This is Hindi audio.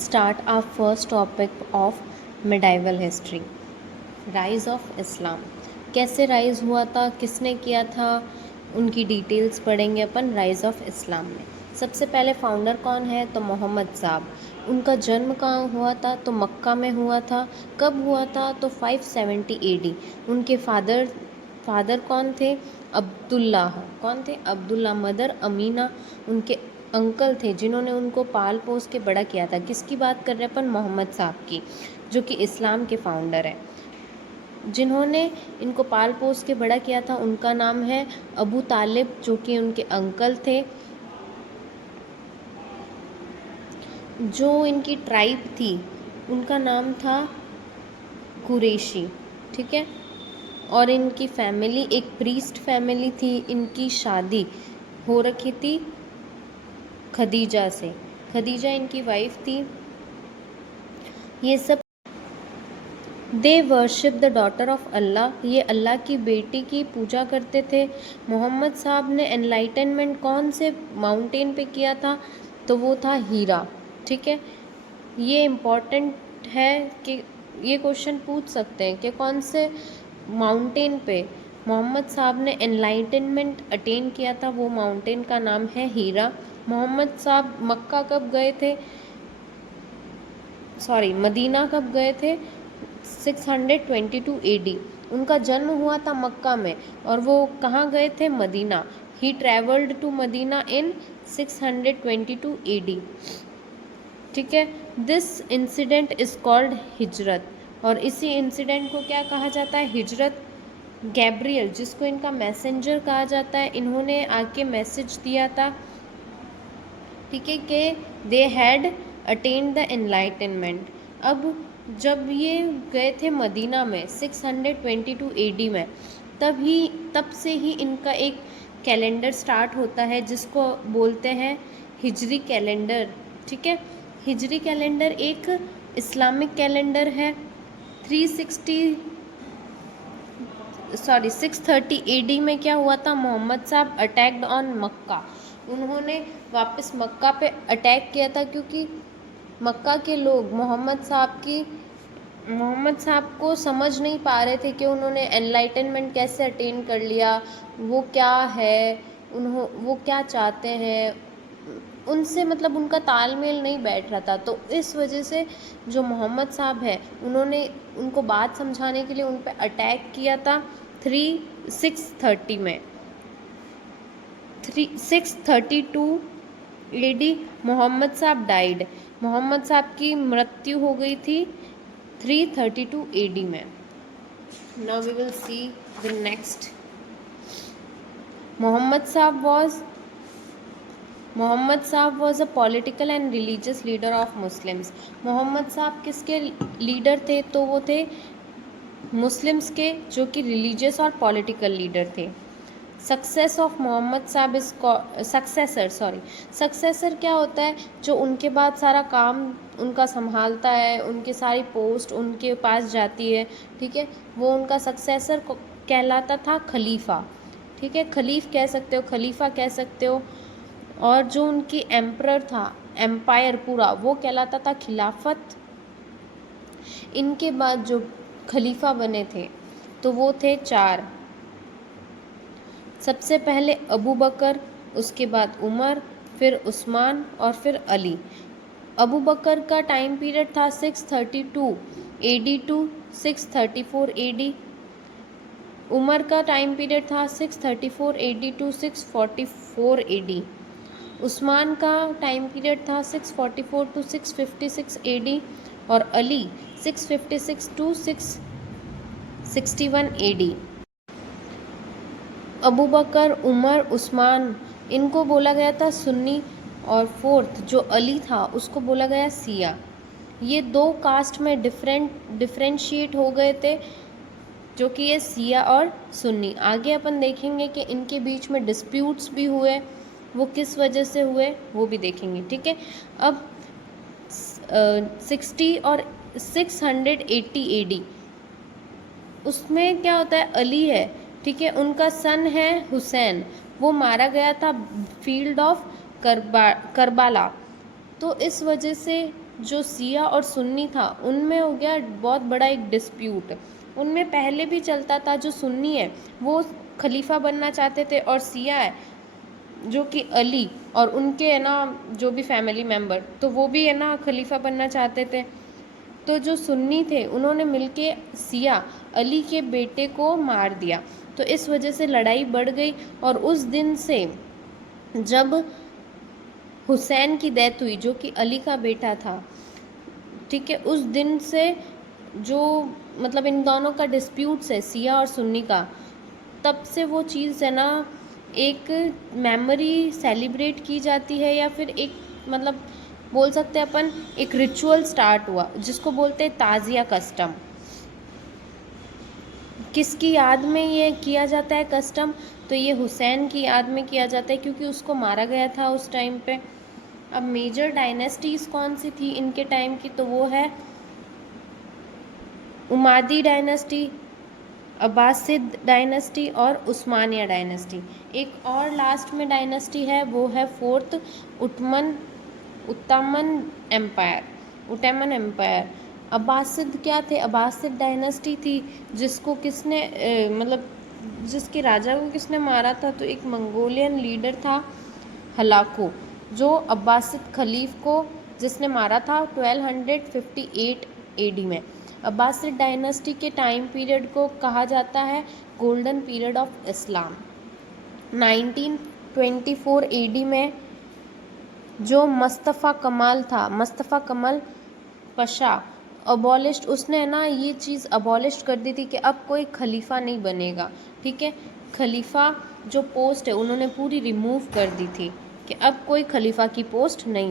start our first topic of medieval history. Rise of Islam. कैसे राइज़ हुआ था, किसने किया था, उनकी डिटेल्स पढ़ेंगे अपन राइज़ ऑफ इस्लाम में. सबसे पहले फाउंडर कौन है, तो मोहम्मद साहब. उनका जन्म कहाँ हुआ था, तो मक्का में हुआ था. कब हुआ था, तो 570 AD. उनके फादर कौन थे, अब्दुल्ला. कौन थे, अब्दुल्ला. मदर अमीना उनके अंकल थे जिन्होंने उनको पाल पोस के बड़ा किया था. किसकी बात कर रहे हैं अपन, मोहम्मद साहब की, जो कि इस्लाम के फाउंडर हैं. जिन्होंने इनको पाल पोस के बड़ा किया था उनका नाम है अबू तालिब, जो कि उनके अंकल थे. जो इनकी ट्राइब थी उनका नाम था कुरैशी. ठीक है. और इनकी फैमिली एक प्रीस्ट फैमिली थी. इनकी शादी हो रखी थी खदीजा से. खदीजा इनकी वाइफ थी. ये सब they worship the daughter of Allah. ये अल्लाह की बेटी की पूजा करते थे. मोहम्मद साहब ने एनलाइटनमेंट कौन से माउंटेन पे किया था, तो वो था हीरा. ठीक है. ये इम्पॉर्टेंट है कि ये क्वेश्चन पूछ सकते हैं कि कौन से माउंटेन पे मोहम्मद साहब ने एनलाइटनमेंट अटेन किया था. वो माउंटेन का नाम है हीरा. मोहम्मद साहब मक्का कब गए थे, मदीना कब गए थे, 622 AD. उनका जन्म हुआ था मक्का में और वो कहाँ गए थे, Medina. He travelled to Medina in 622 AD. ठीक है. दिस इंसिडेंट इज़ कॉल्ड हिजरत. और इसी इंसिडेंट को क्या कहा जाता है, हिजरत. गैब्रियल, जिसको इनका मैसेंजर कहा जाता है, इन्होंने आके मैसेज दिया था. ठीक है, कि they had attend the enlightenment. अब जब ये गए थे मदीना में 622 AD में, तब से ही इनका एक कैलेंडर स्टार्ट होता है जिसको बोलते हैं हिजरी कैलेंडर. ठीक है. हिजरी कैलेंडर एक इस्लामिक कैलेंडर है. 630 AD में क्या हुआ था, मोहम्मद साहब अटैक्ड ऑन मक्का. उन्होंने वापस मक्का पे अटैक किया था क्योंकि मक्का के लोग मोहम्मद साहब को समझ नहीं पा रहे थे कि उन्होंने एनलाइटनमेंट कैसे अटेन कर लिया, वो क्या है, वो क्या चाहते हैं. उनसे मतलब उनका तालमेल नहीं बैठ रहा था. तो इस वजह से जो मोहम्मद साहब है उन्होंने उनको बात समझाने के लिए उन पर अटैक किया था 630 में. 632 AD मोहम्मद साहब डाइड. मोहम्मद साहब की मृत्यु हो गई थी 332 AD में. Now we will see the next. Mohammed sahab was a political and religious leader of Muslims. Mohammed sahab किसके लीडर थे, तो वो थे मुस्लिम्स के, जो कि रिलीजियस और पॉलिटिकल लीडर थे. सक्सेस ऑफ मोहम्मद साहब इज सक्सेसर क्या होता है, जो उनके बाद सारा काम उनका संभालता है, उनकी सारी पोस्ट उनके पास जाती है. ठीक है. वो उनका सक्सेसर कहलाता था खलीफा. ठीक है. खलीफ कह सकते हो, खलीफा कह सकते हो. और जो उनकी एम्परर था, एम्पायर पूरा, वो कहलाता था खिलाफत. इनके बाद जो खलीफा बने थे तो वो थे 4. सबसे पहले अबू बकर, उसके बाद उमर, फिर उस्मान और फिर अली. अबू बकर का टाइम पीरियड था 632 AD टू 634 AD. उमर का टाइम पीरियड था 634 AD टू 644 AD. उस्मान का टाइम पीरियड था 644 टू 656 AD. और Ali 656 to 661 AD. Abu Bakr, Umar, Usman, इनको बोला गया था सुन्नी. और फोर्थ जो अली था उसको बोला गया सिया. ये 2 कास्ट में डिफ्रेंशिएट हो गए थे, जो कि ये सिया और सुन्नी. आगे अपन देखेंगे कि इनके बीच में डिस्प्यूट्स भी हुए, वो किस वजह से हुए वो भी देखेंगे. ठीक है. अब 60 और 680 AD, उसमें क्या होता है, अली है. ठीक है. उनका सन है हुसैन. वो मारा गया था फील्ड ऑफ करबाला. तो इस वजह से जो सिया और सुन्नी था उनमें हो गया बहुत बड़ा एक डिस्प्यूट। उनमें पहले भी चलता था, जो सुन्नी है वो खलीफा बनना चाहते थे और सिया है जो कि अली और उनके है ना जो भी फैमिली मेम्बर, तो वो भी है ना खलीफा बनना चाहते थे। तो जो सुन्नी थे उन्होंने मिलके सिया अली के बेटे को मार दिया। तो इस वजह से लड़ाई बढ़ गई और उस दिन से जब हुसैन की डेथ हुई जो कि अली का बेटा था, ठीक है, उस दिन से जो मतलब इन दोनों का डिस्प्यूट्स है सिया और सुन्नी का, तब से वो चीज़ है ना एक मेमोरी सेलिब्रेट की जाती है, या फिर एक मतलब बोल सकते हैं अपन एक रिचुअल स्टार्ट हुआ जिसको बोलते हैं ताज़िया कस्टम। किसकी याद में ये किया जाता है कस्टम? तो ये हुसैन की याद में किया जाता है क्योंकि उसको मारा गया था उस टाइम पे। अब मेजर डायनेस्टीज़ कौन सी थी इनके टाइम की? तो वो है उमादी डायनेस्टी, अब्बासिद डायनेस्टी और उस्मानिया डायनेस्टी। एक और लास्ट में डायनेस्टी है, वो है फोर्थ उत्तमन एम्पायर। अब्बासिद क्या थे? अब्बासिद डायनेस्टी थी जिसको किसने मतलब जिसके राजा को किसने मारा था? तो एक मंगोलियन लीडर था हलाको, जो अब्बासिद खलीफ को जिसने मारा था 1258 एडी में। अब्बासिद डायनेस्टी के टाइम पीरियड को कहा जाता है golden period of Islam. 1924 AD में जो मुस्तफ़ा कमाल पशा अबॉलिश्ड, उसने ना ये चीज़ अबॉलिश कर दी थी कि अब कोई खलीफा नहीं बनेगा, ठीक है। खलीफा जो पोस्ट है उन्होंने पूरी रिमूव कर दी थी कि अब कोई खलीफा की पोस्ट नहीं